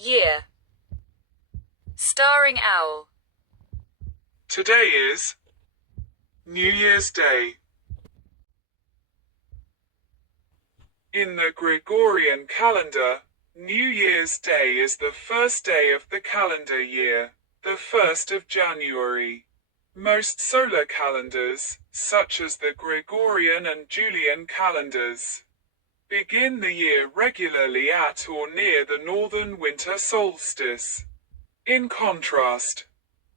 Year. Starring owl. Today is New Year's Day. In the Gregorian calendar, New Year's Day is the first day of the calendar year, the 1st of January. Most solar calendars, such as the Gregorian and Julian calendars, begin the year regularly at or near the northern winter solstice. In contrast,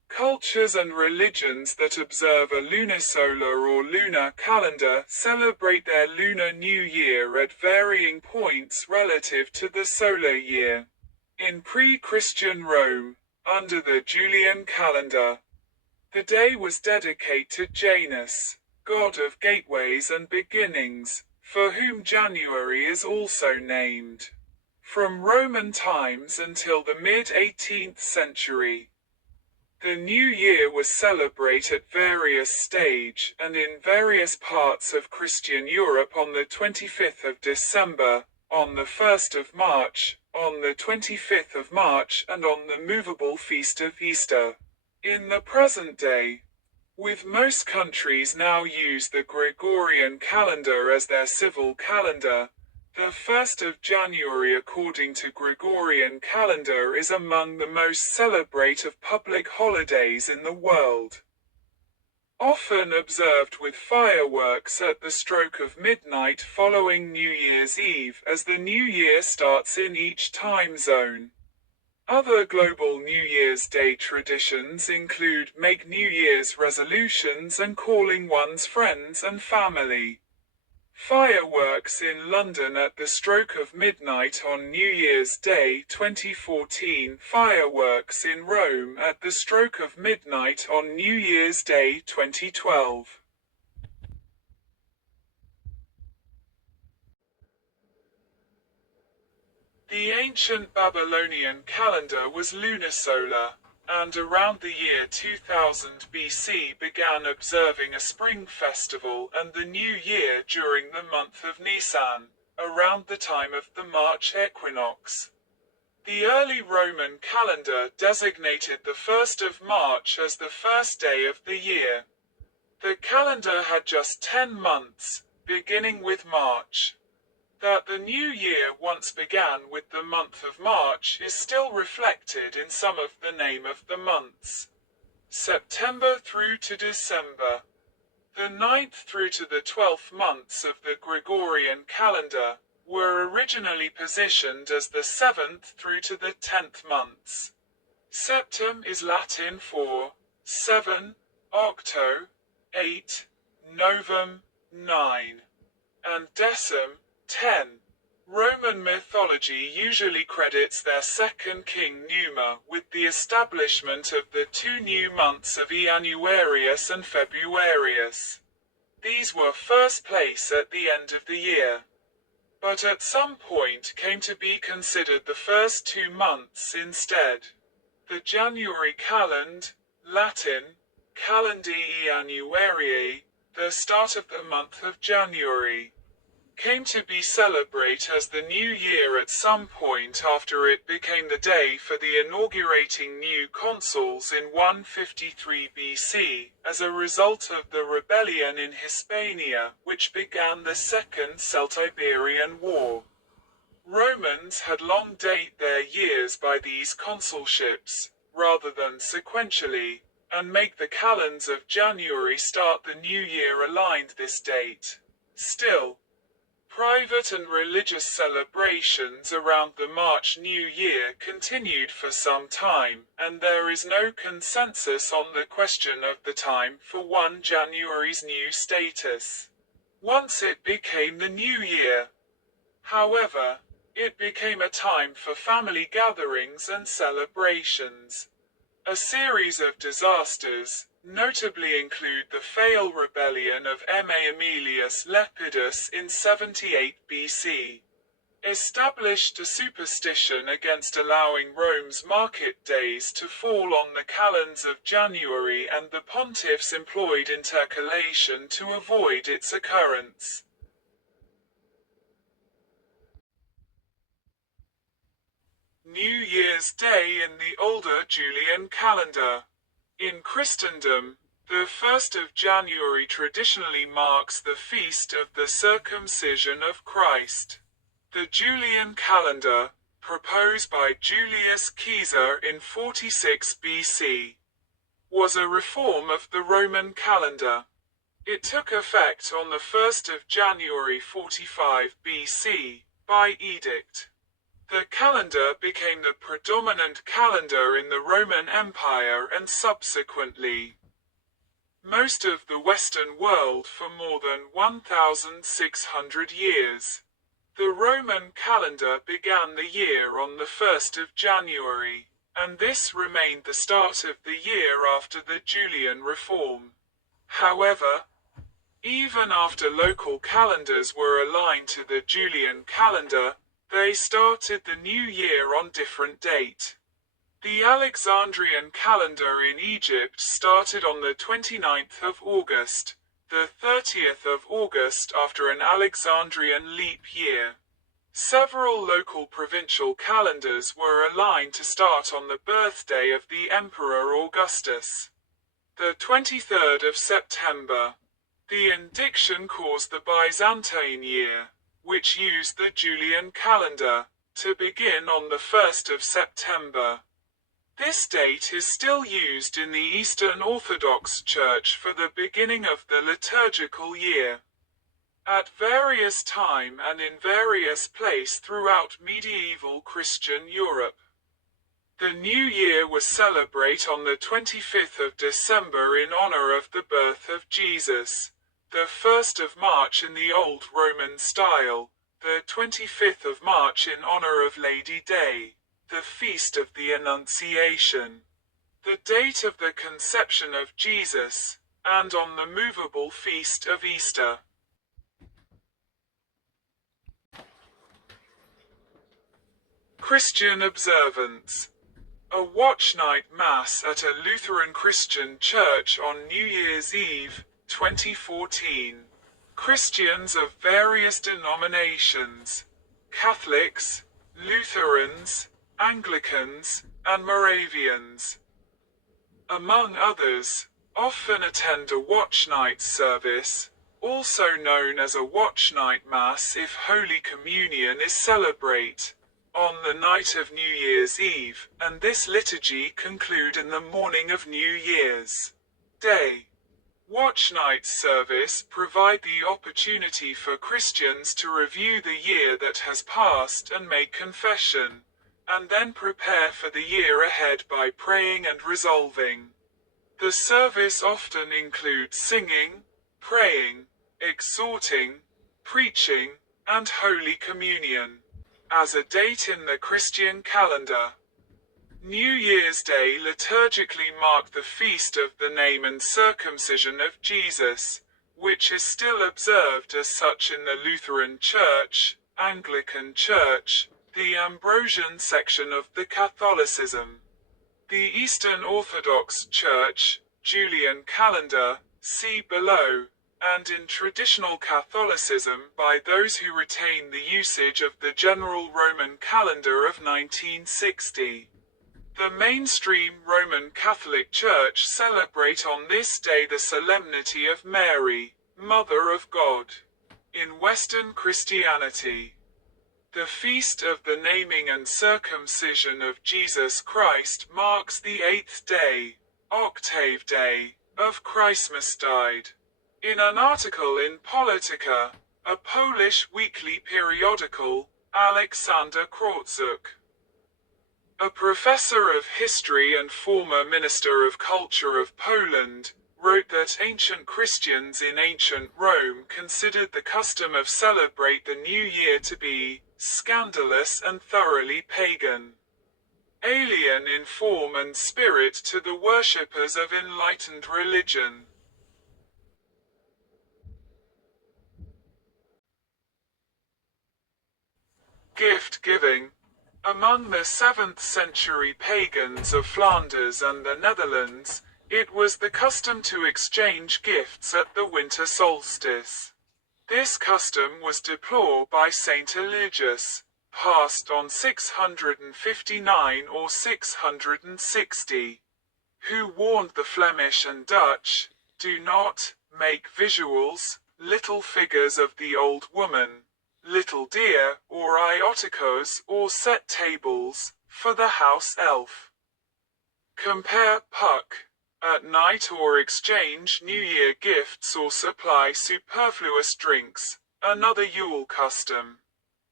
cultures and religions that observe a lunisolar or lunar calendar celebrate their Lunar New Year at varying points relative to the solar year. In pre-Christian Rome, under the Julian calendar, the day was dedicated to Janus, god of gateways and beginnings, for whom January is also named. From Roman times until the mid-18th century, the New Year was celebrated at various stages and in various parts of Christian Europe on the 25th of December, on the 1st of March, on the 25th of March and on the movable feast of Easter. In the present day, with most countries now use the Gregorian calendar as their civil calendar, the 1st of January according to Gregorian calendar is among the most celebrated of public holidays in the world. Often observed with fireworks at the stroke of midnight following New Year's Eve as the new year starts in each time zone. Other global New Year's Day traditions include make New Year's resolutions and calling one's friends and family. Fireworks in London at the stroke of midnight on New Year's Day 2014. Fireworks in Rome at the stroke of midnight on New Year's Day 2012. The ancient Babylonian calendar was lunisolar, and around the year 2000 BC began observing a spring festival and the new year during the month of Nisan, around the time of the March equinox. The early Roman calendar designated the 1st of March as the first day of the year. The calendar had just 10 months, beginning with March. That the new year once began with the month of March is still reflected in some of the name of the months. September through to December. The 9th through to the 12th months of the Gregorian calendar were originally positioned as the 7th through to the 10th months. Septem is Latin for 7, octo, 8, novum, 9, and decim, 10. Roman mythology usually credits their second king Numa with the establishment of the two new months of Januarius and Februarius. These were first place at the end of the year, but at some point came to be considered the first 2 months instead. The January calend, Latin, Calendae Januarii, the start of the month of January, came to be celebrated as the new year at some point after it became the day for the inaugurating new consuls in 153 BC, as a result of the rebellion in Hispania, which began the Second Celtiberian War. Romans had long dated their years by these consulships, rather than sequentially, and make the calends of January start the new year aligned this date. Still, private and religious celebrations around the March New Year continued for some time, and there is no consensus on the question of the time for 1 January's new status. Once it became the new year, however, it became a time for family gatherings and celebrations. A series of disasters, notably include the failed rebellion of Aemilius Lepidus in 78 BC, established a superstition against allowing Rome's market days to fall on the calends of January, and the pontiffs employed intercalation to avoid its occurrence. New Year's Day in the older Julian calendar. In Christendom, the 1st of January traditionally marks the feast of the circumcision of Christ. The Julian calendar, proposed by Julius Caesar in 46 BC, was a reform of the Roman calendar. It took effect on the 1st of January 45 BC, by edict. The calendar became the predominant calendar in the Roman Empire and subsequently most of the Western world for more than 1,600 years. The Roman calendar began the year on the 1st of January, and this remained the start of the year after the Julian reform. However, even after local calendars were aligned to the Julian calendar, they started the new year on different date. The Alexandrian calendar in Egypt started on the 29th of August, the 30th of August after an Alexandrian leap year. Several local provincial calendars were aligned to start on the birthday of the Emperor Augustus, the 23rd of September. The indiction caused the Byzantine year, which used the Julian calendar, to begin on the 1st of September. This date is still used in the Eastern Orthodox Church for the beginning of the liturgical year. At various time and in various place throughout medieval Christian Europe, the New Year was celebrated on the 25th of December in honor of the birth of Jesus, the 1st of March in the Old Roman style, the 25th of March in honor of Lady Day, the Feast of the Annunciation, the date of the conception of Jesus, and on the movable feast of Easter. Christian observance. A watch night mass at a Lutheran Christian church on New Year's Eve, 2014. Christians of various denominations, Catholics, Lutherans, Anglicans, and Moravians, among others, often attend a watch night service, also known as a watch night mass if Holy Communion is celebrated on the night of New Year's Eve, and this liturgy conclude in the morning of New Year's Day. Watch night service provide the opportunity for Christians to review the year that has passed and make confession, and then prepare for the year ahead by praying and resolving. The service often includes singing, praying, exhorting, preaching, and Holy Communion. As a date in the Christian calendar, New Year's Day liturgically marked the feast of the name and circumcision of Jesus, which is still observed as such in the Lutheran Church, Anglican Church, the Ambrosian section of the Catholicism, the Eastern Orthodox Church, Julian calendar, see below, and in traditional Catholicism by those who retain the usage of the general Roman calendar of 1960. The mainstream Roman Catholic Church celebrate on this day the solemnity of Mary, Mother of God. In Western Christianity, the feast of the naming and circumcision of Jesus Christ marks the 8th day, Octave Day, of Christmastide. In an article in Polityka, a Polish weekly periodical, Aleksander Krawczuk, a professor of history and former Minister of Culture of Poland, wrote that ancient Christians in ancient Rome considered the custom of celebrate the New Year to be scandalous and thoroughly pagan, alien in form and spirit to the worshippers of enlightened religion. Gift giving. Among the 7th century pagans of Flanders and the Netherlands, it was the custom to exchange gifts at the winter solstice. This custom was deplored by Saint Eligius, passed on 659 or 660, who warned the Flemish and Dutch, "Do not make visuals, little figures of the old woman, little deer, or ioticos, or set tables, for the house elf." Compare Puck. At night or exchange New Year gifts or supply superfluous drinks, another Yule custom.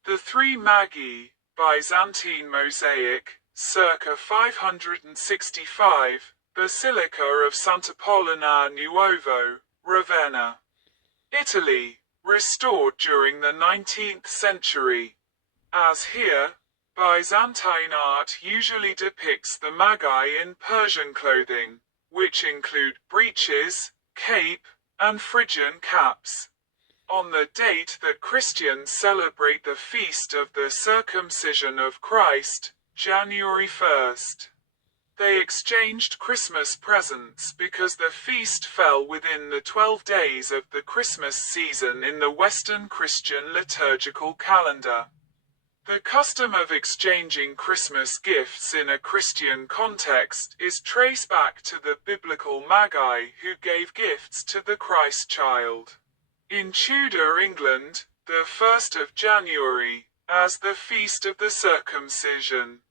The Three Magi, Byzantine mosaic, circa 565, Basilica of Sant'Apollinare Nuovo, Ravenna, Italy, restored during the 19th century. As here, Byzantine art usually depicts the Magi in Persian clothing, which include breeches, cape, and Phrygian caps. On the date that Christians celebrate the feast of the circumcision of Christ, January 1st, they exchanged Christmas presents because the feast fell within the 12 days of the Christmas season in the Western Christian liturgical calendar. The custom of exchanging Christmas gifts in a Christian context is traced back to the biblical Magi who gave gifts to the Christ child. In Tudor England, the 1st of January, as the Feast of the Circumcision,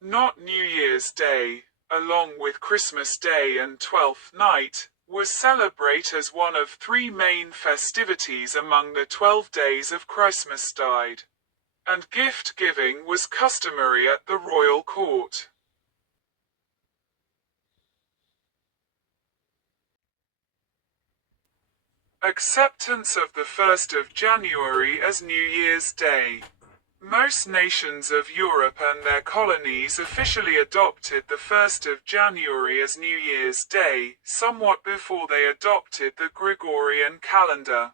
not New Year's Day, along with Christmas Day and Twelfth Night, was celebrated as one of three main festivities among the 12 days of Christmastide, and gift-giving was customary at the royal court. Acceptance of the 1st of January as New Year's Day. Most nations of Europe and their colonies officially adopted the 1st of January as New Year's Day, somewhat before they adopted the Gregorian calendar.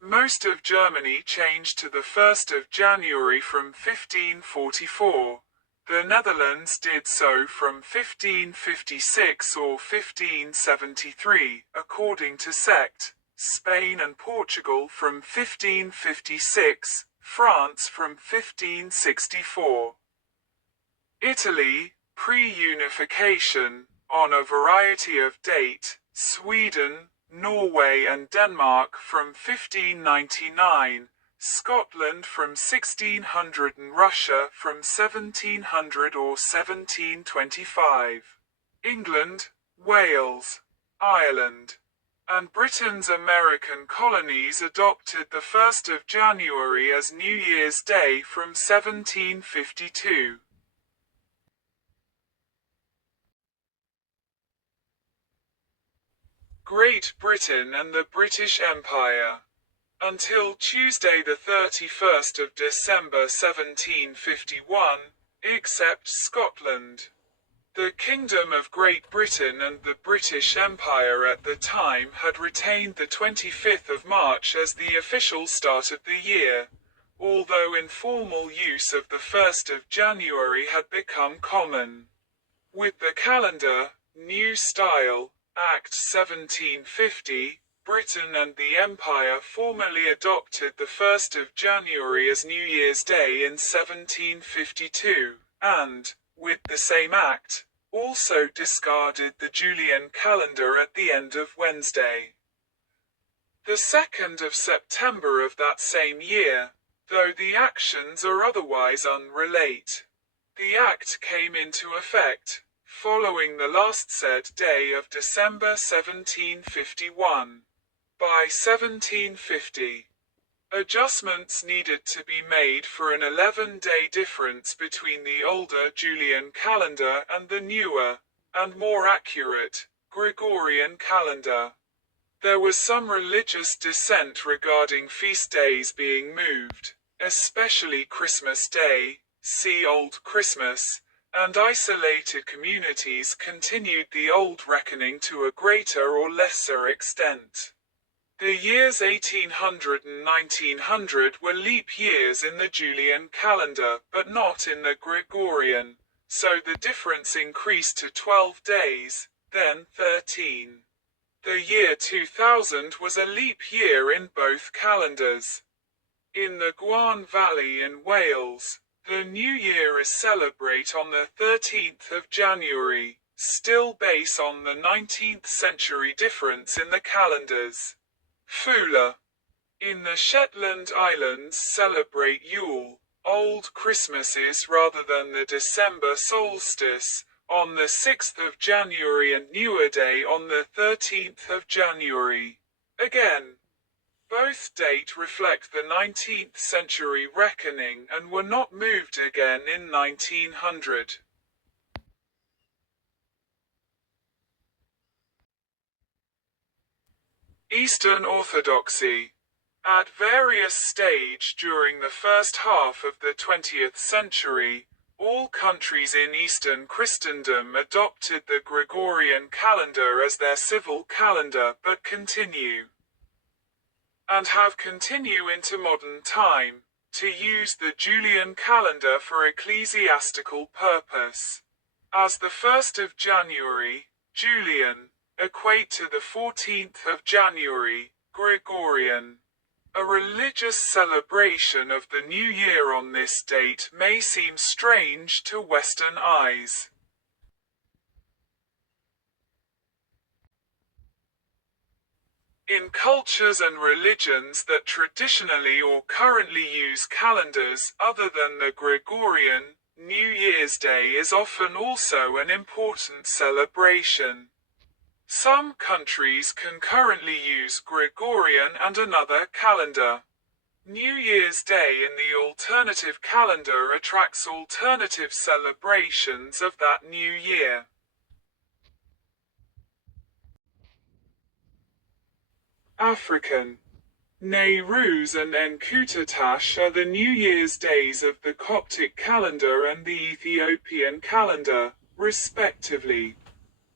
Most of Germany changed to the 1st of January from 1544. The Netherlands did so from 1556 or 1573, according to sect. Spain and Portugal from 1556, France from 1564. Italy, pre-unification, on a variety of date, Sweden, Norway and Denmark from 1599, Scotland from 1600 and Russia from 1700 or 1725. England, Wales, Ireland, and Britain's American colonies adopted the 1st of January as New Year's Day from 1752. Great Britain and the British Empire. Until Tuesday the 31st of December 1751, except Scotland. The Kingdom of Great Britain and the British Empire at the time had retained the 25th of March as the official start of the year, although informal use of the 1st of January had become common. With the calendar, New Style, Act 1750, Britain and the Empire formally adopted the 1st of January as New Year's Day in 1752, and, with the same act, also discarded the Julian calendar at the end of Wednesday. The 2nd of September of that same year, though the actions are otherwise unrelated. The act came into effect, following the last said day of December 1751. By 1750, adjustments needed to be made for an 11-day difference between the older Julian calendar and the newer, and more accurate, Gregorian calendar. There was some religious dissent regarding feast days being moved, especially Christmas Day, see Old Christmas, and isolated communities continued the old reckoning to a greater or lesser extent. The years 1800 and 1900 were leap years in the Julian calendar, but not in the Gregorian, so the difference increased to 12 days, then 13. The year 2000 was a leap year in both calendars. In the Gwan Valley in Wales, The New Year is celebrated on the 13th of January, still based on the 19th century difference in the calendars. Fula. In the Shetland Islands celebrate Yule, Old Christmases rather than the December solstice, on the 6th of January and Newer Day on the 13th of January. Again, both dates reflect the 19th century reckoning and were not moved again in 1900. Eastern Orthodoxy. At various stages during the first half of the 20th century, all countries in Eastern Christendom adopted the Gregorian calendar as their civil calendar but continue, and have continued into modern time, to use the Julian calendar for ecclesiastical purpose. As the 1st of January, Julian, equate to the 14th of January, Gregorian. A religious celebration of the New Year on this date may seem strange to Western eyes. In cultures and religions that traditionally or currently use calendars other than the Gregorian, New Year's Day is often also an important celebration. Some countries concurrently use Gregorian and another calendar. New Year's Day in the alternative calendar attracts alternative celebrations of that new year. African. Nowruz and Enkutatash are the New Year's days of the Coptic calendar and the Ethiopian calendar, respectively.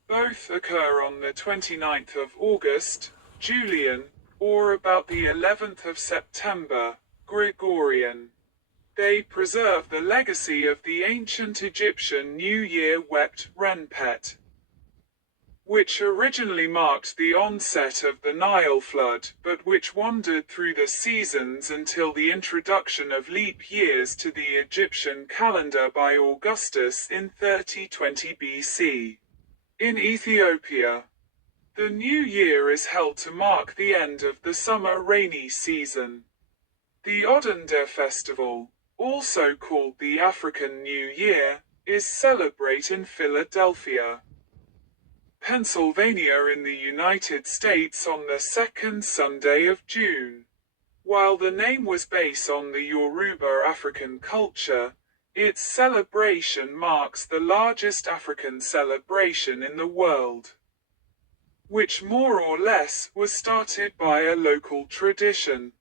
Both occur on the 29th of August, Julian, or about the 11th of September, Gregorian. They preserve the legacy of the ancient Egyptian New Year wept Renpet, which originally marked the onset of the Nile flood, but which wandered through the seasons until the introduction of leap years to the Egyptian calendar by Augustus in 3020 BC. In Ethiopia, the New Year is held to mark the end of the summer rainy season. The Odunda festival, also called the African New Year, is celebrated in Philadelphia, Pennsylvania in the United States on the second Sunday of June. While the name was based on the Yoruba African culture, its celebration marks the largest African celebration in the world, which more or less was started by a local tradition.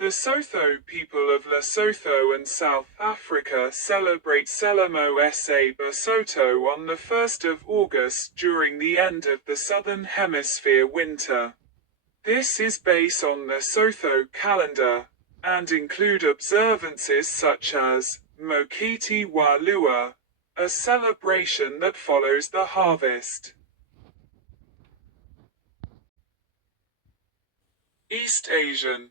The Sotho people of Lesotho and South Africa celebrate Selemo Sa Basotho on the 1st of August during the end of the Southern Hemisphere winter. This is based on the Sotho calendar, and include observances such as Mokiti wa Lua, a celebration that follows the harvest. East Asian.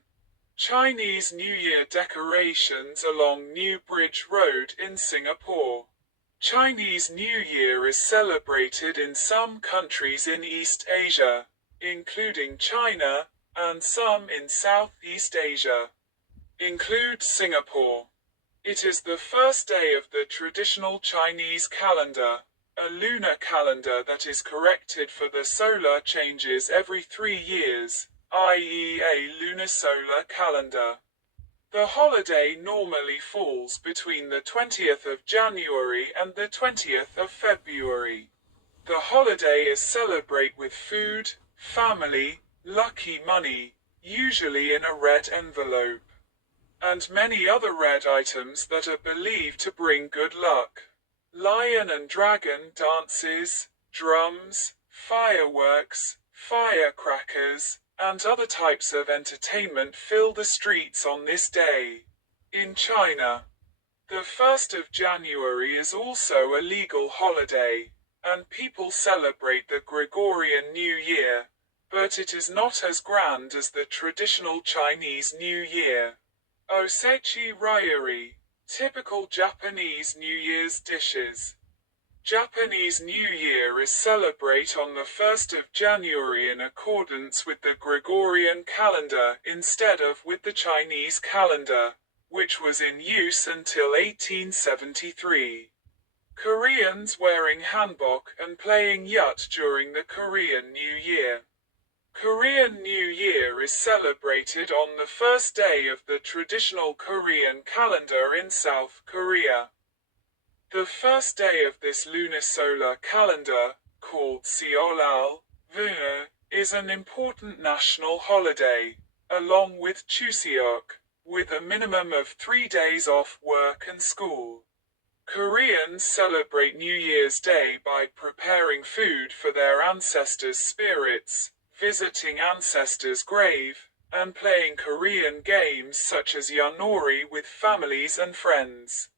Chinese New Year decorations along New Bridge Road in Singapore. Chinese New Year is celebrated in some countries in East Asia, including China, and some in Southeast Asia, include Singapore. It is the first day of the traditional Chinese calendar, a lunar calendar that is corrected for the solar changes every 3 years, i.e. a lunisolar calendar. The holiday normally falls between the 20th of January and the 20th of February. The holiday is celebrated with food, family, lucky money, usually in a red envelope, and many other red items that are believed to bring good luck. Lion and dragon dances, drums, fireworks, firecrackers, and other types of entertainment fill the streets on this day. In China, the 1st of January is also a legal holiday, and people celebrate the Gregorian New Year, but it is not as grand as the traditional Chinese New Year. Osechi Ryuri, Typical Japanese New Year's dishes. Japanese New Year is celebrated on the 1st of January in accordance with the Gregorian calendar instead of with the Chinese calendar, which was in use until 1873. Koreans wearing hanbok and playing yut during the Korean New Year. Korean New Year is celebrated on the first day of the traditional Korean calendar in South Korea. The first day of this lunisolar calendar, called Seolal, is an important national holiday, along with Chuseok, with a minimum of 3 days off work and school. Koreans celebrate New Year's Day by preparing food for their ancestors' spirits, visiting ancestors' grave, and playing Korean games such as Yanori with families and friends.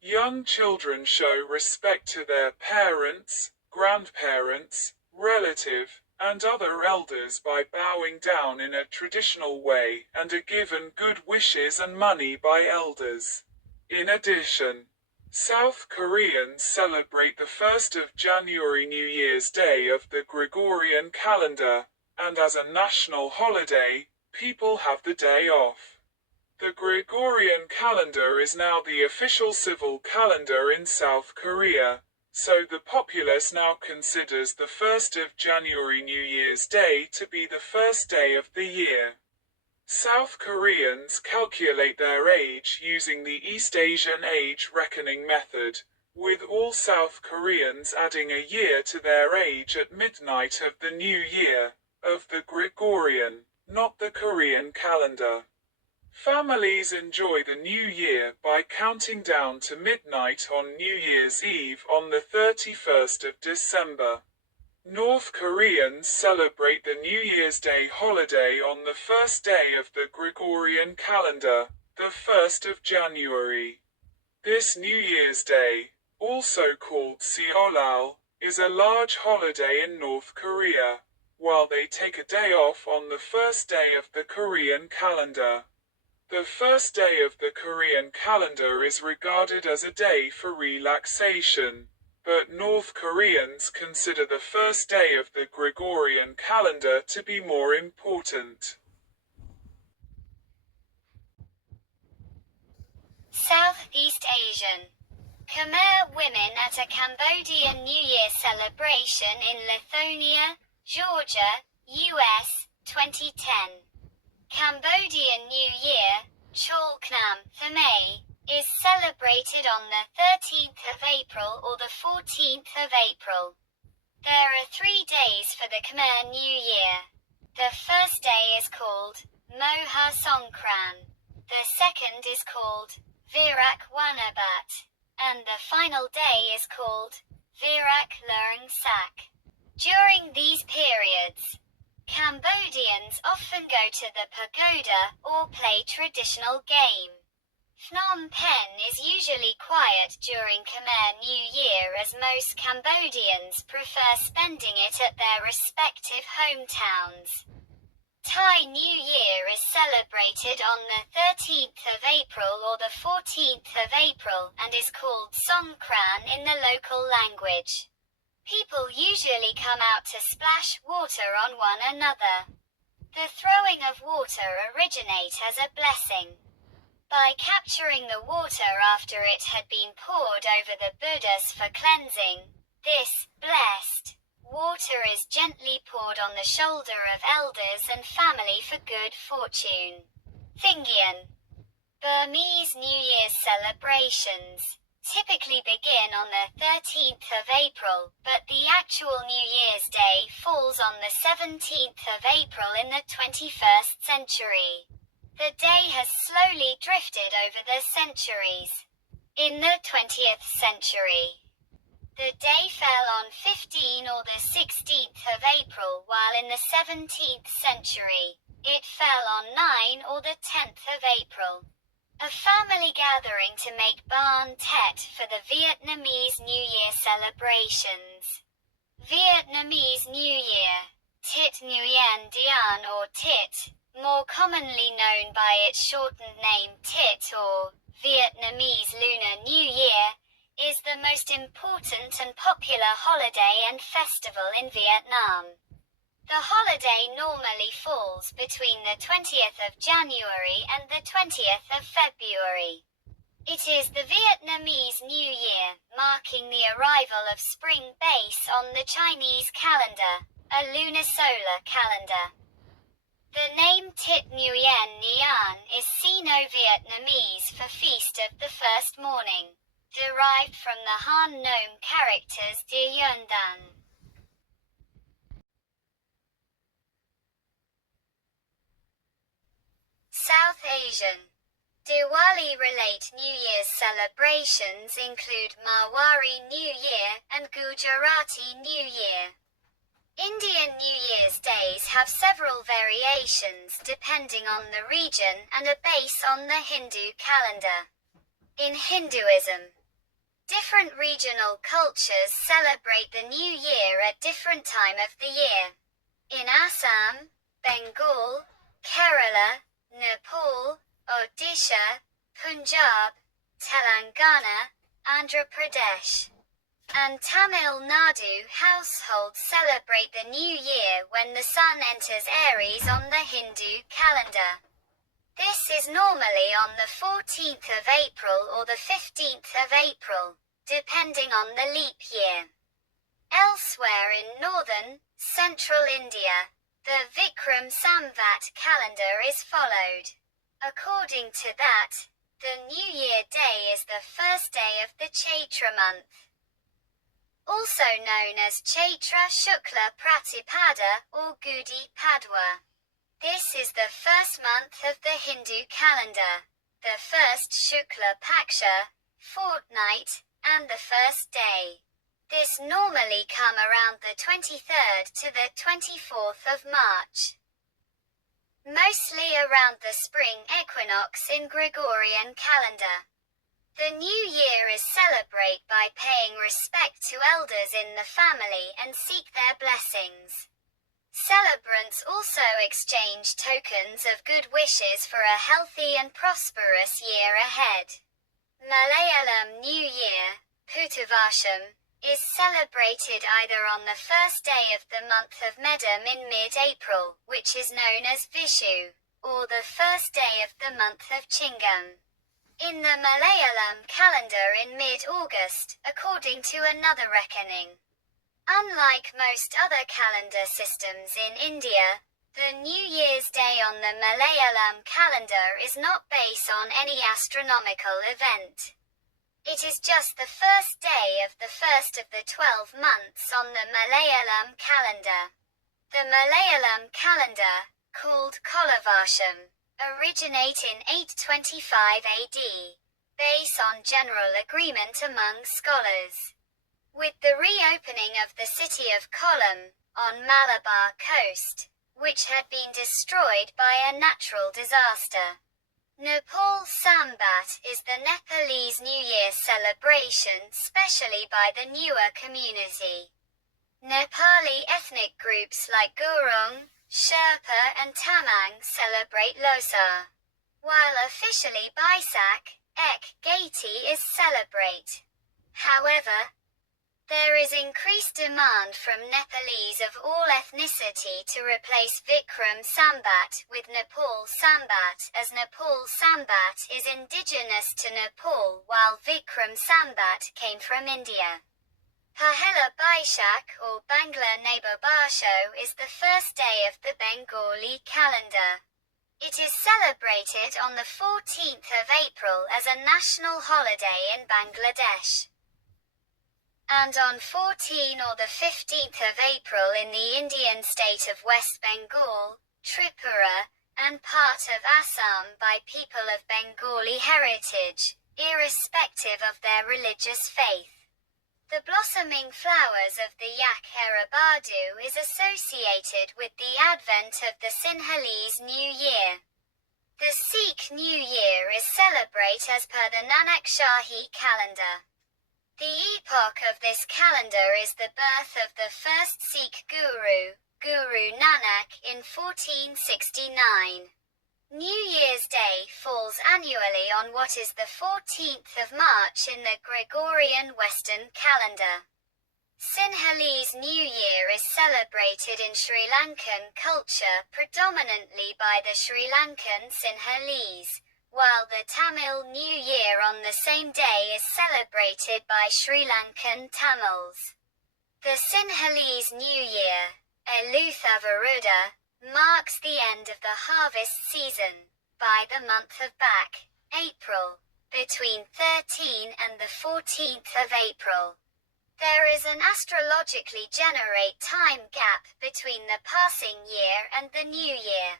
Young children show respect to their parents, grandparents, relative, and other elders by bowing down in a traditional way and are given good wishes and money by elders. In addition, South Koreans celebrate the 1st of January New Year's Day of the Gregorian calendar, and as a national holiday, people have the day off. The Gregorian calendar is now the official civil calendar in South Korea, so the populace now considers the 1st of January New Year's Day to be the first day of the year. South Koreans calculate their age using the East Asian age reckoning method, with all South Koreans adding a year to their age at midnight of the new year, of the Gregorian, not the Korean calendar. Families enjoy the new year by counting down to midnight on New Year's Eve on the 31st of December. North Koreans celebrate the New Year's Day holiday on the first day of the Gregorian calendar, the 1st of January. This New Year's Day, also called Seolal, is a large holiday in North Korea, while they take a day off on the first day of the Korean calendar. The first day of the Korean calendar is regarded as a day for relaxation, but North Koreans consider the first day of the Gregorian calendar to be more important. Southeast Asian. Khmer women at a Cambodian New Year celebration in Lithonia, Georgia, US, 2010. Cambodian New Year, Cholknam, Thamay, is celebrated on the 13th of April or the 14th of April. There are 3 days for the Khmer New Year. The first day is called Moha Songkran. The second is called Virak Wanabat. And the final day is called Virak Lurng Sak. During these periods, Cambodians often go to the pagoda or play traditional game. Phnom Penh is usually quiet during Khmer New Year as most Cambodians prefer spending it at their respective hometowns. Thai New Year is celebrated on the 13th of April or the 14th of April and is called Songkran in the local language. People usually come out to splash water on one another. The throwing of water originates as a blessing. By capturing the water after it had been poured over the Buddhas for cleansing, this blessed water is gently poured on the shoulder of elders and family for good fortune. Thingian. Burmese New Year's celebrations typically begin on the 13th of April, but the actual New Year's Day falls on the 17th of April in the 21st century. The day has slowly drifted over the centuries. In the 20th century, the day fell on 15 or the 16th of April, while in the 17th century, it fell on 9 or the 10th of April. A family gathering to make Ban Tet for the Vietnamese New Year celebrations. Vietnamese New Year, Tit Nguyen Dien or Tit, more commonly known by its shortened name Tit or Vietnamese Lunar New Year, is the most important and popular holiday and festival in Vietnam. The holiday normally falls between the 20th of January and the 20th of February. It is the Vietnamese New Year, marking the arrival of spring based on the Chinese calendar, a lunisolar calendar. The name Tit Nguyen Nhan is Sino-Vietnamese for Feast of the First Morning, derived from the Han Nom characters De Yuen Dan. South Asian. Diwali-relate New Year's celebrations include Marwari New Year and Gujarati New Year. Indian New Year's days have several variations depending on the region and are based on the Hindu calendar. In Hinduism, different regional cultures celebrate the New Year at different time of the year. In Assam, Bengal, Kerala, Nepal, Odisha, Punjab, Telangana, Andhra Pradesh, and Tamil Nadu households celebrate the New Year when the sun enters Aries on the Hindu calendar. This is normally on the 14th of April or the 15th of April, depending on the leap year. Elsewhere in northern, central India, the Vikram Samvat calendar is followed. According to that, the New Year day is the first day of the Chaitra month, also known as Chaitra Shukla Pratipada or Gudi Padwa. This is the first month of the Hindu calendar, the first Shukla Paksha, fortnight, and the first day. This normally come around the 23rd to the 24th of March. Mostly around the spring equinox in Gregorian calendar. The New Year is celebrated by paying respect to elders in the family and seek their blessings. Celebrants also exchange tokens of good wishes for a healthy and prosperous year ahead. Malayalam New Year, Putavasham, is celebrated either on the first day of the month of Medam in mid-April, which is known as Vishu, or the first day of the month of Chingam in the Malayalam calendar in mid-August, according to another reckoning. Unlike most other calendar systems in India, the New Year's Day on the Malayalam calendar is not based on any astronomical event. It is just the first day of the first of the 12 months on the Malayalam calendar. The Malayalam calendar, called Kolavasham, originate in 825 AD, based on general agreement among scholars. With the reopening of the city of Kollam, on Malabar coast, which had been destroyed by a natural disaster. Nepal Sambat is the Nepalese New Year celebration specially by the newer community. Nepali ethnic groups like Gurung, Sherpa and Tamang celebrate Losar, while officially Baisak, Ek Gati is celebrate. However, there is increased demand from Nepalese of all ethnicity to replace Vikram Sambat with Nepal Sambat, as Nepal Sambat is indigenous to Nepal while Vikram Sambat came from India. Pahela Baishak or Bangla Nabo Basho is the first day of the Bengali calendar. It is celebrated on the 14th of April as a national holiday in Bangladesh. And on 14 or the 15th of April in the Indian state of West Bengal, Tripura, and part of Assam by people of Bengali heritage, irrespective of their religious faith. The blossoming flowers of the Yak Erabadu is associated with the advent of the Sinhalese New Year. The Sikh New Year is celebrated as per the Nanak Shahi calendar. The epoch of this calendar is the birth of the first Sikh Guru, Guru Nanak, in 1469. New Year's Day falls annually on what is the 14th of March in the Gregorian Western calendar. Sinhalese New Year is celebrated in Sri Lankan culture predominantly by the Sri Lankan Sinhalese, while the Tamil New Year on the same day is celebrated by Sri Lankan Tamils. The Sinhalese New Year, Eluthavaruda, marks the end of the harvest season, by the month of Bak, April, between 13 and the 14th of April. There is an astrologically generate time gap between the passing year and the new year,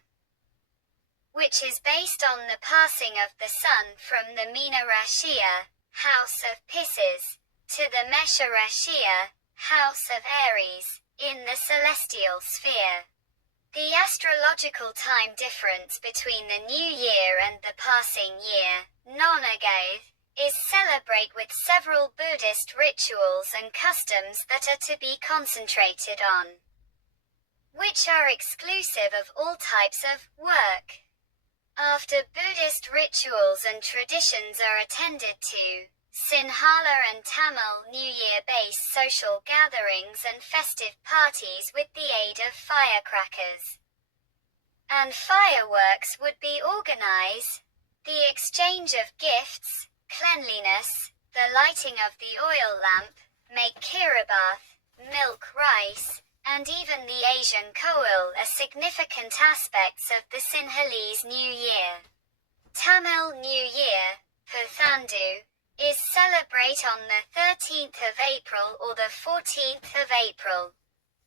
which is based on the passing of the sun from the Meena Rashia, house of Pisces, to the Mesha Rashia, house of Aries, in the celestial sphere. The astrological time difference between the new year and the passing year, Nonagath, is celebrate with several Buddhist rituals and customs that are to be concentrated on, which are exclusive of all types of work. After Buddhist rituals and traditions are attended to, Sinhala and Tamil New Year-based social gatherings and festive parties with the aid of firecrackers and fireworks would be organized. The exchange of gifts, cleanliness, the lighting of the oil lamp, make Kirabath, milk rice, and even the Asian Koil are significant aspects of the Sinhalese New Year. Tamil New Year, Puthandu, is celebrate on the 13th of April or the 14th of April.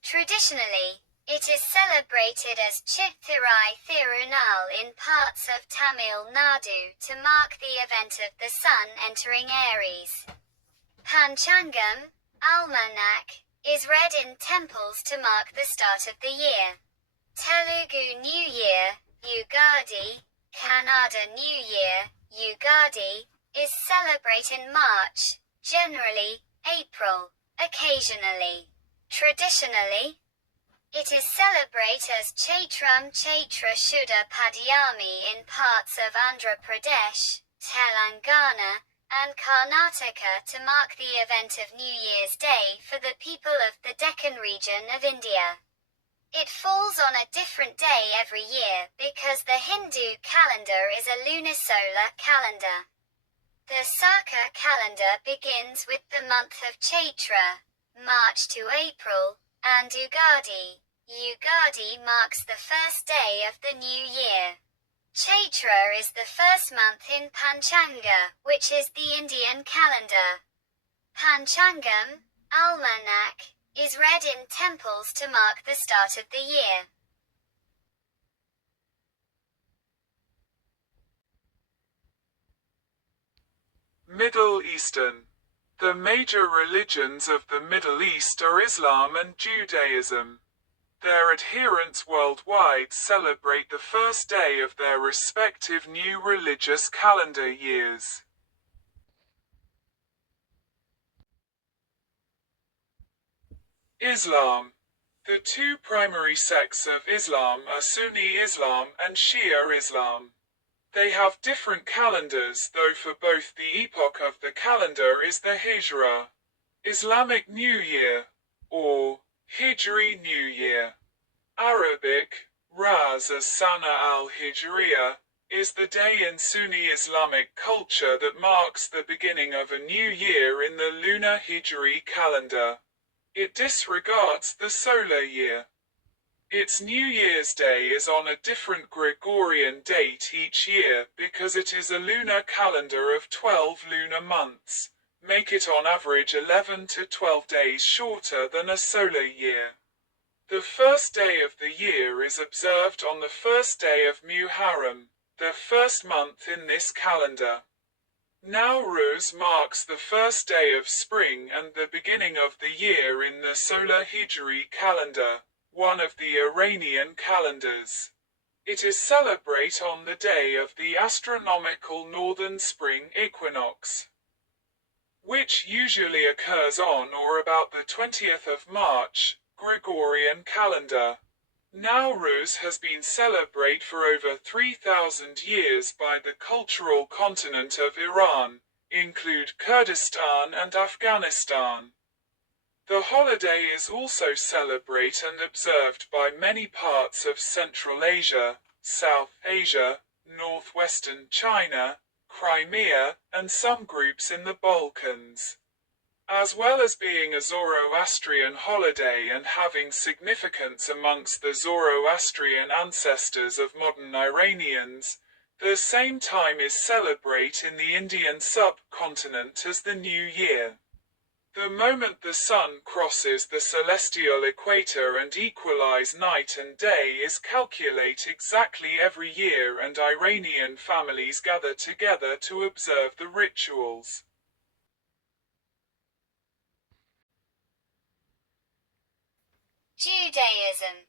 Traditionally, it is celebrated as Chithirai Thirunal in parts of Tamil Nadu to mark the event of the sun entering Aries. Panchangam, Almanac, is read in temples to mark the start of the year. Telugu New Year, Ugadi, Kannada New Year, Ugadi, is celebrated in March, generally, April, occasionally. Traditionally, it is celebrated as Chaitram Chaitra Shuddha Padayami in parts of Andhra Pradesh, Telangana, and Karnataka to mark the event of New Year's Day for the people of the Deccan region of India. It falls on a different day every year because the Hindu calendar is a lunisolar calendar. The Saka calendar begins with the month of Chaitra, March to April, and Ugadi. Ugadi marks the first day of the new year. Chaitra is the first month in Panchanga, which is the Indian calendar. Panchangam, Almanac, is read in temples to mark the start of the year. Middle Eastern. The major religions of the Middle East are Islam and Judaism. Their adherents worldwide celebrate the first day of their respective new religious calendar years. Islam. The two primary sects of Islam are Sunni Islam and Shia Islam. They have different calendars, though for both the epoch of the calendar is the Hijra, Islamic New Year, or Hijri New Year. Arabic, Ras as-Sana al-Hijriya, is the day in Sunni Islamic culture that marks the beginning of a new year in the lunar Hijri calendar. It disregards the solar year. Its New Year's Day is on a different Gregorian date each year because it is a lunar calendar of 12 lunar months, make it on average 11 to 12 days shorter than a solar year. The first day of the year is observed on the first day of Muharram, the first month in this calendar. Nowruz marks the first day of spring and the beginning of the year in the solar Hijri calendar, one of the Iranian calendars. It is celebrated on the day of the astronomical northern spring equinox, which usually occurs on or about the 20th of March, Gregorian calendar. Nowruz has been celebrated for over 3,000 years by the cultural continent of Iran, include Kurdistan and Afghanistan. The holiday is also celebrated and observed by many parts of Central Asia, South Asia, northwestern China, Crimea, and some groups in the Balkans. As well as being a Zoroastrian holiday and having significance amongst the Zoroastrian ancestors of modern Iranians, the same time is celebrated in the Indian subcontinent as the New Year. The moment the sun crosses the celestial equator and equalize night and day is calculated exactly every year, and Iranian families gather together to observe the rituals. Judaism.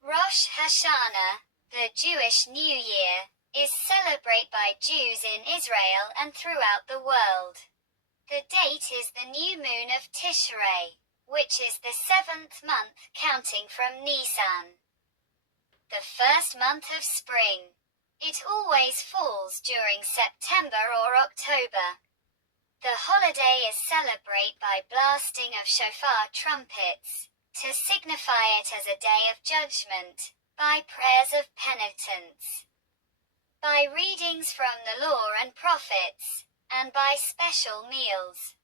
Rosh Hashanah, the Jewish New Year, is celebrated by Jews in Israel and throughout the world. The date is the new moon of Tishrei, which is the 7th month counting from Nisan. The first month of spring. It always falls during September or October. The holiday is celebrated by blasting of shofar trumpets, to signify it as a day of judgment, by prayers of penitence, by readings from the law and prophets, and by special meals.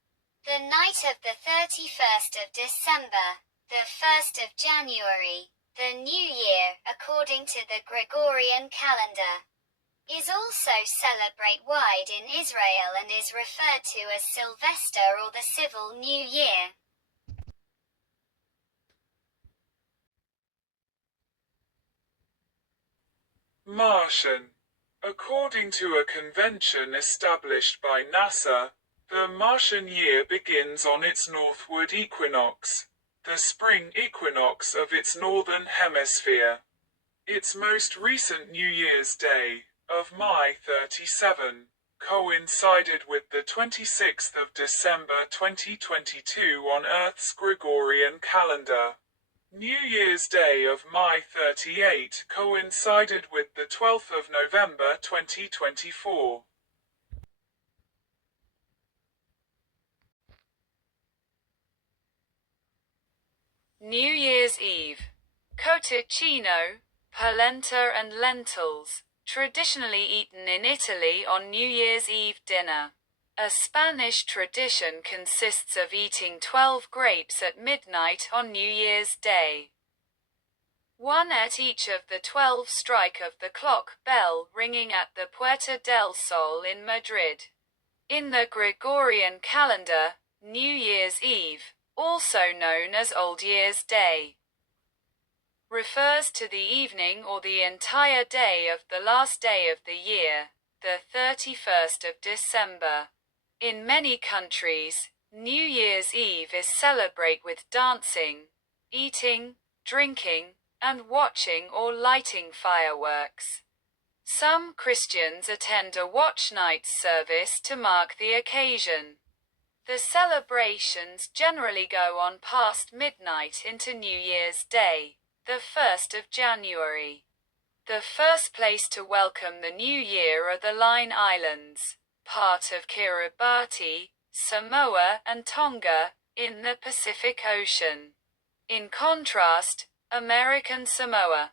The night of the 31st of December, the 1st of January, the New Year according to the Gregorian calendar, is also celebrated wide in Israel and is referred to as Sylvester or the Civil New Year. Martian. According to a convention established by NASA, the Martian year begins on its northward equinox, the spring equinox of its northern hemisphere. Its most recent New Year's Day, of May 37, coincided with the 26th of December 2022 on Earth's Gregorian calendar. New Year's Day of May 38 coincided with the 12th of November 2024. New Year's Eve. Cotticino, polenta and lentils, traditionally eaten in Italy on New Year's Eve dinner. A Spanish tradition consists of eating 12 grapes at midnight on New Year's Day. One at each of the 12 strike of the clock bell ringing at the Puerta del Sol in Madrid. In the Gregorian calendar, New Year's Eve, also known as Old Year's Day, refers to the evening or the entire day of the last day of the year, the 31st of December. In many countries, New Year's Eve is celebrated with dancing, eating, drinking, and watching or lighting fireworks. Some Christians attend a watch night service to mark the occasion. The celebrations generally go on past midnight into New Year's Day, the 1st of January. The first place to welcome the new year are the Line Islands, part of Kiribati, Samoa and Tonga, in the Pacific Ocean. In contrast, American Samoa,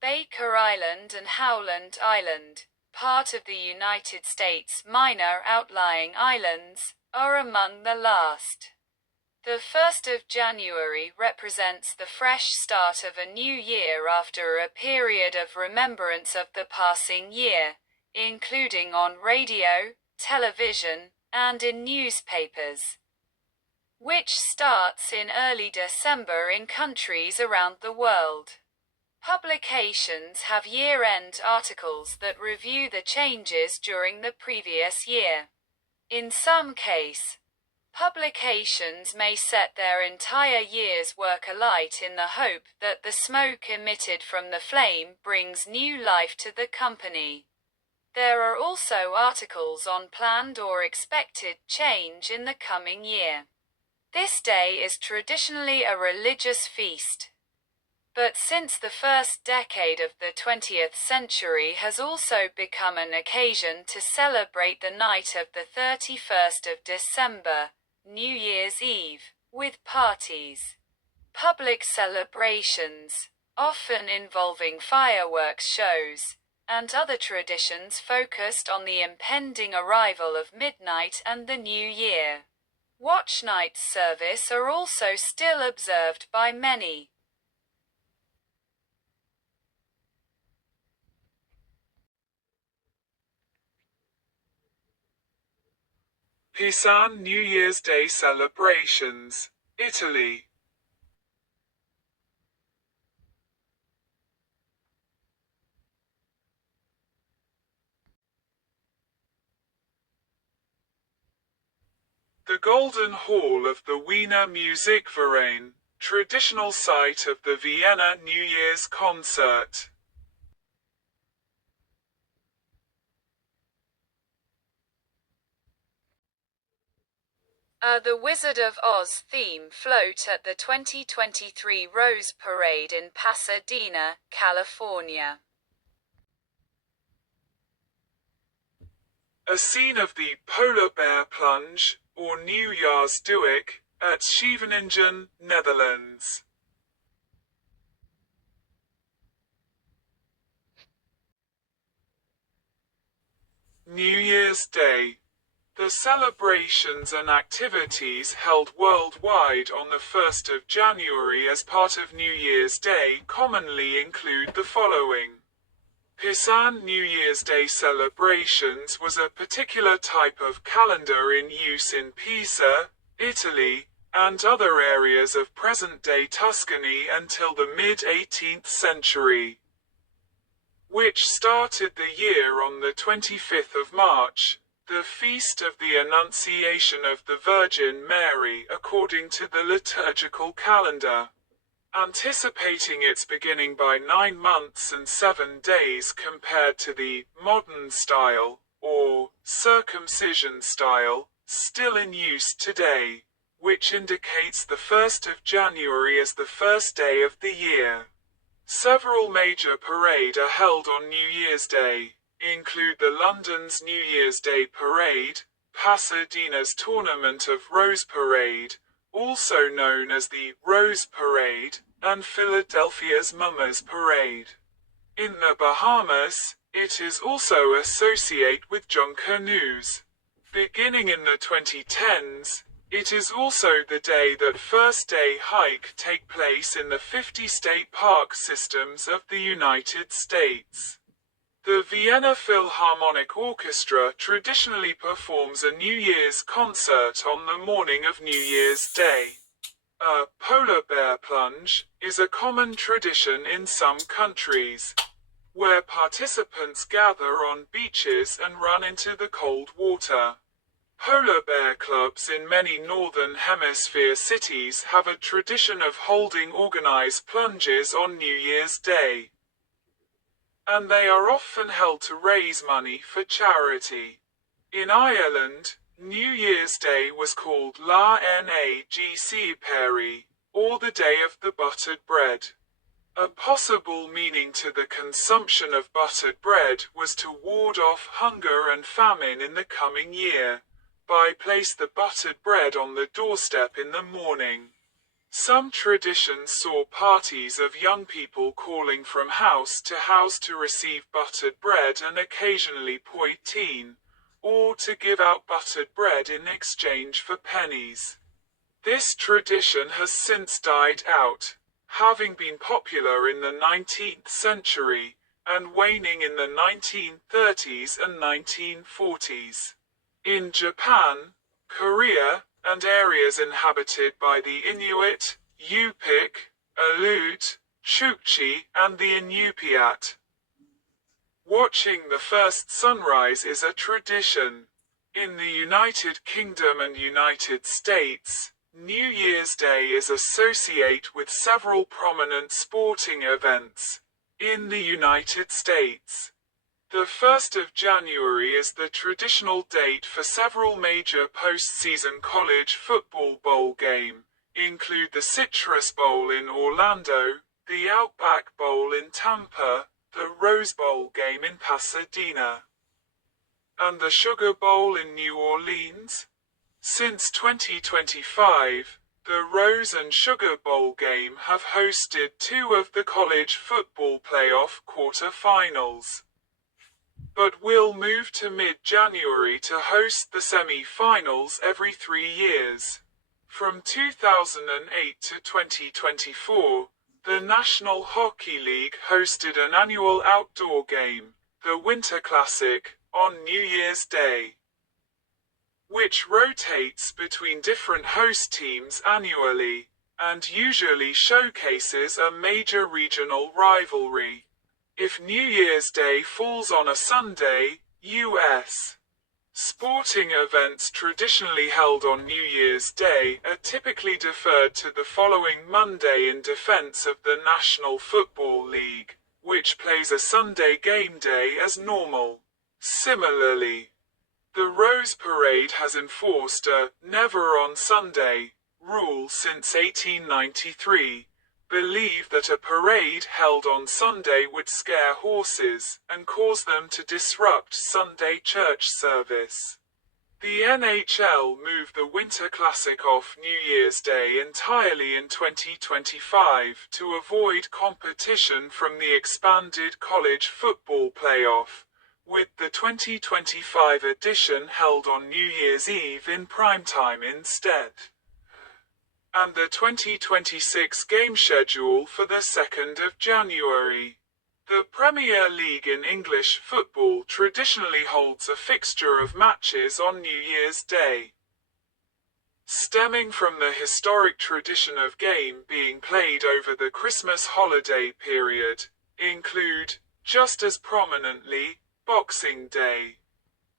Baker Island and Howland Island, part of the United States minor outlying islands, are among the last. The 1st of January represents the fresh start of a new year after a period of remembrance of the passing year, including on radio, television, and in newspapers, which starts in early December in countries around the world. Publications have year-end articles that review the changes during the previous year. In some case, publications may set their entire year's work alight in the hope that the smoke emitted from the flame brings new life to the company. There are also articles on planned or expected change in the coming year. This day is traditionally a religious feast. but since the first decade of the 20th century has also become an occasion to celebrate the night of the 31st of December, New Year's Eve, with parties. Public celebrations, often involving fireworks shows, and other traditions focused on the impending arrival of midnight and the new year. Watch night service are also still observed by many. Pisan New Year's Day celebrations, Italy. The Golden Hall of the Wiener Musikverein, traditional site of the Vienna New Year's concert. The Wizard of Oz theme float at the 2023 Rose Parade in Pasadena, California. A scene of the Polar Bear Plunge, or Nieuwjaarsduik, at Scheveningen, Netherlands. New Year's Day. The celebrations and activities held worldwide on the 1st of January as part of New Year's Day commonly include the following. Pisan New Year's Day celebrations was a particular type of calendar in use in Pisa, Italy, and other areas of present-day Tuscany until the mid-18th century, which started the year on the 25th of March, the feast of the Annunciation of the Virgin Mary according to the liturgical calendar, anticipating its beginning by 9 months and 7 days compared to the modern style, or circumcision style, still in use today, which indicates the 1st of January as the first day of the year. Several major parades are held on New Year's Day, include the London's New Year's Day Parade, Pasadena's Tournament of Rose Parade, also known as the Rose Parade, and Philadelphia's Mummers Parade. In the Bahamas, it is also associated with Junkanoo. Beginning in the 2010s, it is also the day that First Day hike take place in the 50 state park systems of the United States. The Vienna Philharmonic Orchestra traditionally performs a New Year's concert on the morning of New Year's Day. A polar bear plunge is a common tradition in some countries, where participants gather on beaches and run into the cold water. Polar bear clubs in many Northern Hemisphere cities have a tradition of holding organized plunges on New Year's Day, and they are often held to raise money for charity. In Ireland, New Year's Day was called La Nagc Peri, or the Day of the Buttered Bread. A possible meaning to the consumption of buttered bread was to ward off hunger and famine in the coming year, by place the buttered bread on the doorstep in the morning. Some traditions saw parties of young people calling from house to receive buttered bread and occasionally poutine, or to give out buttered bread in exchange for pennies. This tradition has since died out, having been popular in the 19th century, and waning in the 1930s and 1940s. In Japan, Korea, and areas inhabited by the Inuit, Yupik, Aleut, Chukchi, and the Inupiat, watching the first sunrise is a tradition. In the United Kingdom and United States, New Year's Day is associated with several prominent sporting events. In the United States, the 1st of January is the traditional date for several major postseason college football bowl games, include the Citrus Bowl in Orlando, the Outback Bowl in Tampa, the Rose Bowl game in Pasadena, and the Sugar Bowl in New Orleans. Since 2025, the Rose and Sugar Bowl game have hosted two of the college football playoff quarterfinals, but will move to mid-January to host the semi-finals every 3 years. From 2008 to 2024, the National Hockey League hosted an annual outdoor game, the Winter Classic, on New Year's Day, which rotates between different host teams annually, and usually showcases a major regional rivalry. If New Year's Day falls on a Sunday, U.S. sporting events traditionally held on New Year's Day are typically deferred to the following Monday in defense of the National Football League, which plays a Sunday game day as normal. Similarly, the Rose Parade has enforced a "never on Sunday" rule since 1893, believe that a parade held on Sunday would scare horses and cause them to disrupt Sunday church service. The NHL moved the Winter Classic off New Year's Day entirely in 2025 to avoid competition from the expanded college football playoff, with the 2025 edition held on New Year's Eve in primetime instead, and the 2026 game schedule for the 2nd of January. The Premier League in English football traditionally holds a fixture of matches on New Year's Day, stemming from the historic tradition of game being played over the Christmas holiday period, include, just as prominently, Boxing Day.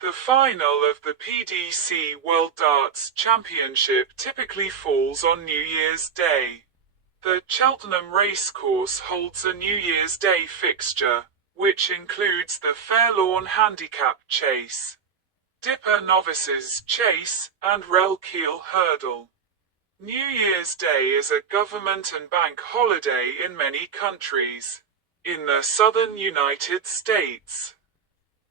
The final of the PDC World Darts Championship typically falls on New Year's Day. The Cheltenham Racecourse holds a New Year's Day fixture, which includes the Fairlawn Handicap Chase, Dipper Novices Chase, and Relkeel Hurdle. New Year's Day is a government and bank holiday in many countries. In the southern United States,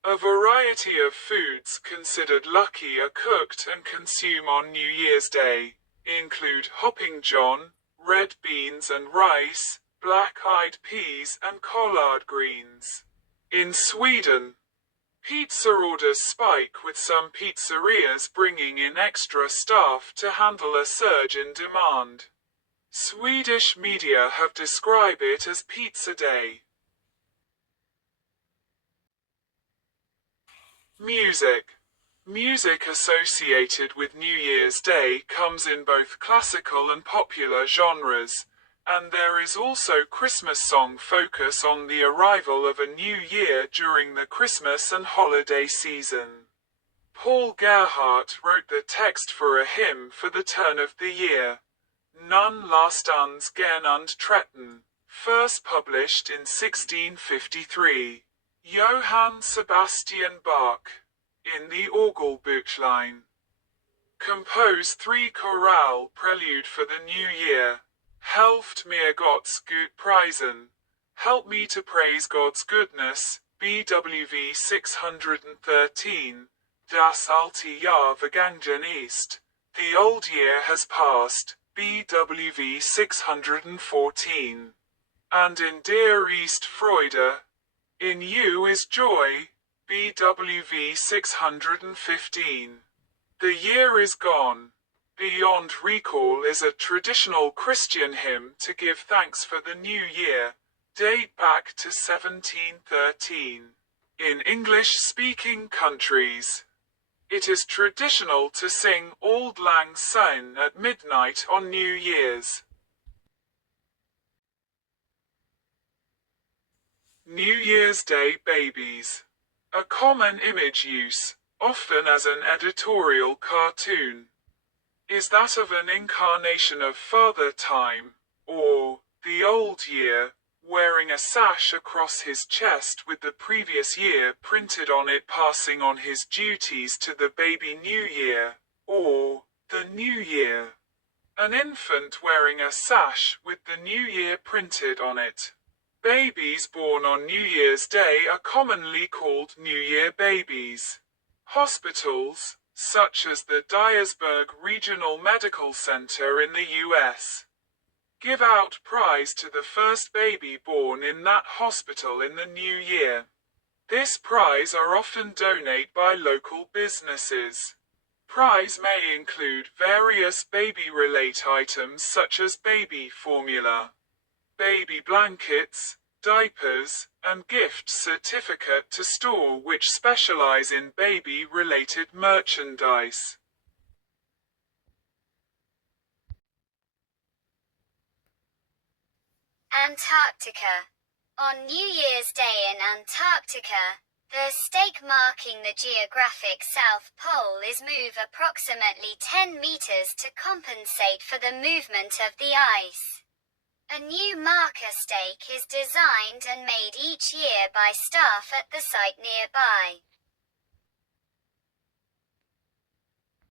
a variety of foods considered lucky are cooked and consumed on New Year's Day, include hopping john, red beans and rice, black-eyed peas and collard greens. In Sweden, pizza orders spike with some pizzerias bringing in extra staff to handle a surge in demand. Swedish media have described it as Pizza Day. Music. Music associated with New Year's Day comes in both classical and popular genres, and there is also Christmas song focus on the arrival of a new year during the Christmas and holiday season. Paul Gerhardt wrote the text for a hymn for the turn of the year, Nun last uns gen und tretten, first published in 1653. Johann Sebastian Bach, in the Orgelbuchlein, composed 3 chorale prelude for the new year. Helft mir Gott's gut preisen, help me to praise God's goodness, BWV 613, Das alte Jahr vergangen ist, the old year has passed, BWV 614, and in Dir ist Freude, in you is joy, BWV 615. The year is gone. Beyond Recall is a traditional Christian hymn to give thanks for the new year, date back to 1713. In English-speaking countries, it is traditional to sing Auld Lang Syne at midnight on New Year's. New Year's Day babies. A common image use, often as an editorial cartoon, is that of an incarnation of Father Time, or the old year, wearing a sash across his chest with the previous year printed on it, passing on his duties to the baby New Year, or the New Year. An infant wearing a sash with the New Year printed on it. Babies born on New Year's Day are commonly called New Year babies. Hospitals, such as the Dyersburg Regional Medical Center in the U.S., give out prize to the first baby born in that hospital in the new year. This prize are often donated by local businesses. Prize may include various baby-related items such as baby formula, baby blankets, diapers, and gift certificate to store which specialize in baby-related merchandise. Antarctica. On New Year's Day in Antarctica, the stake marking the geographic South Pole is moved approximately 10 meters to compensate for the movement of the ice. A new marker stake is designed and made each year by staff at the site nearby.